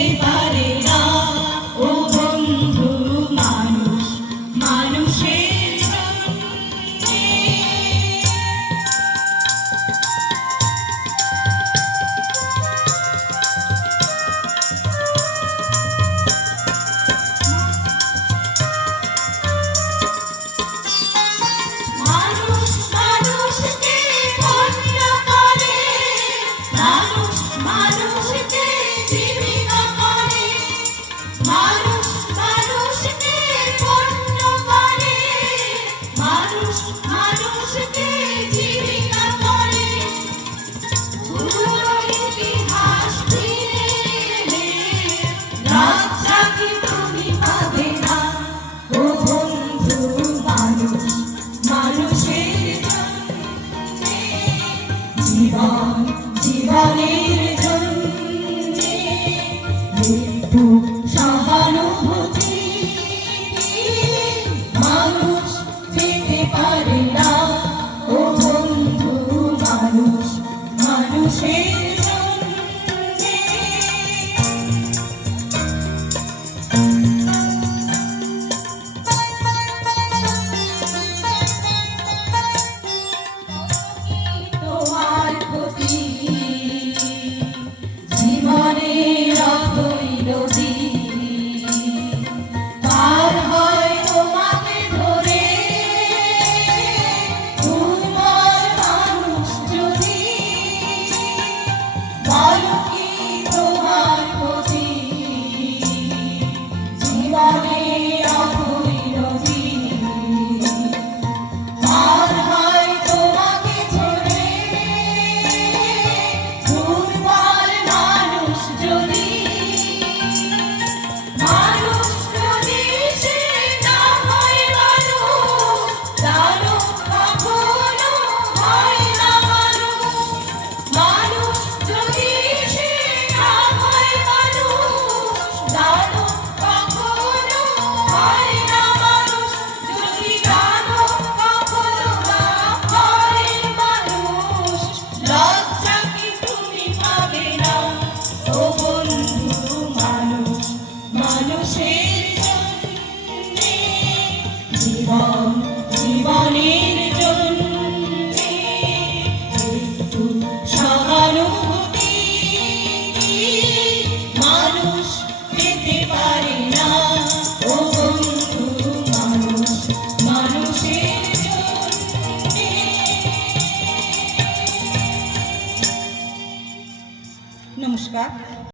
পেতে পারে না। ও বন্ধু মানুষ মানুষের জন্যে। মানুষ মানুষকে পণ্য করে, মানুষ মানুষকে জীবিকা করে, মানুষ মানুষকে পণ্য করে, মানুষ মানুষকে জীবিকা করে। পুরো ইতিহাস ফিরে এলে লজ্জা কি তুমি পাবে না। ও বন্ধু মানুষ মানুষের জন্যে, জীবন জীবনের জন্যে একটু সহানুভূতি মানুষ পেতে পারে না। ও বন্ধু মানুষ মানুষের জন্যে। তোমার প্রতি জীবনের অথই নদী পার হয় তোমাকে ধরে, তোমার মানুষ যদি বলো কি তোমার প্রতি জীবনের অথই নদী পার হয় তোমাকে ধরে, দুর্বল মানুষ যদি, মানুষ যদি সে না হয় মানুষ, জানো কখনো হয় না মানুষ। মানুষ যদি সে না হয় মানুষ, জানো কখনো হয় না মানুষ। যদি জানো কখনো না হয় মানুষ, লজ্জা কি তুমি পাবে না। ও বন্ধু মানুষ মানুষের জন্যে, জীবন জীবনের জন্যে একটু সহানুভূতি মানুষ পেতে পারে না। ও বন্ধু মানুষ মানুষের জন্যে। নমস্কার।